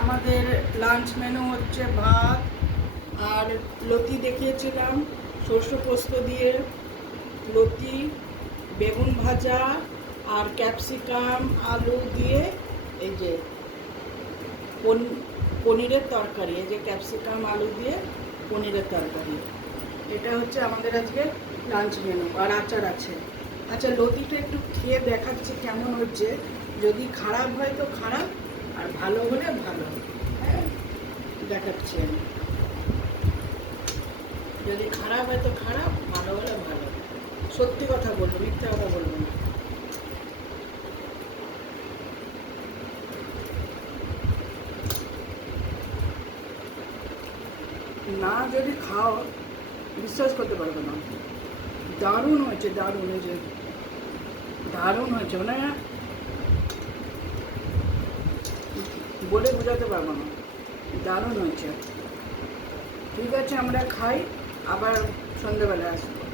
আমাদের lunch menu হচ্ছে ভাত আর লতি দেখিয়েছিলাম, সর্ষে পোস্ত দিয়ে লতি, বেগুন ভাজা আর ক্যাপসিকাম আলু দিয়ে এই যে পনিরের তরকারি, এই যে ক্যাপসিকাম আলু দিয়ে পনিরের তরকারি। এটা হচ্ছে আমাদের আজকে লাঞ্চ মেনু। আর আচার আছে। আচ্ছা, লতিটা একটু খেয়ে দেখাচ্ছি কেমন হচ্ছে। যদি খারাপ হয় তো খারাপ, আর ভালো হলে ভালো। হ্যাঁ, দেখাচ্ছি আমি। যদি খারাপ হয় তো খারাপ, ভালো হলে ভালো। সত্যি কথা বলবো, মিথ্যা কথা বলবো না। না যদি খাও বিশ্বাস করতে পারবে না। দারুণ হয়েছে, দারুণ। এই যে দারুণ হয়েছে, মানে বলে বোঝাতে পারবো না, দারুণ হয়েছে। ঠিক আছে, আমরা খাই, আবার সন্ধ্যেবেলা আসবো।